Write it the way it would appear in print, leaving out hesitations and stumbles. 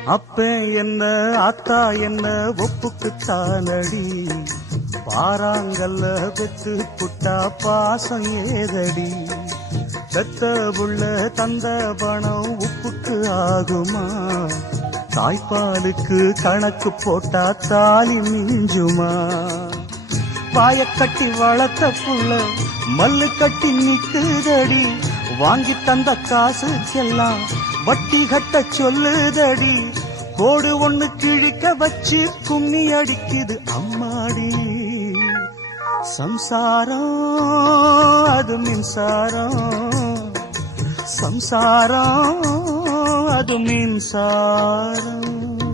அப்ப என்ன ஆத்தா என்ன ஒப்புக்குத்தானடி, பாறாங்கல்ல பெத்து புட்டா பாசம் ஏதடி, பெத்த புள்ள தந்த பணம் உப்புக்கு ஆகுமா, தாய்ப்பாலுக்கு கணக்கு போட்டா தாலி மிஞ்சுமா, பாயக்கட்டி வளர்த்த புள்ள மல்லு கட்டி நிக்குதடி, வாங்கி தந்த காசுக்கெல்லாம் வட்டி கட்ட சொல்லுதடி, கோடு ஒண்ணு கிழிக்க வச்சு கும்மி அடிக்குது அம்மாடி, சம்சாரம் அது மின்சாரம், சம்சாரம் அது மின்சாரம்.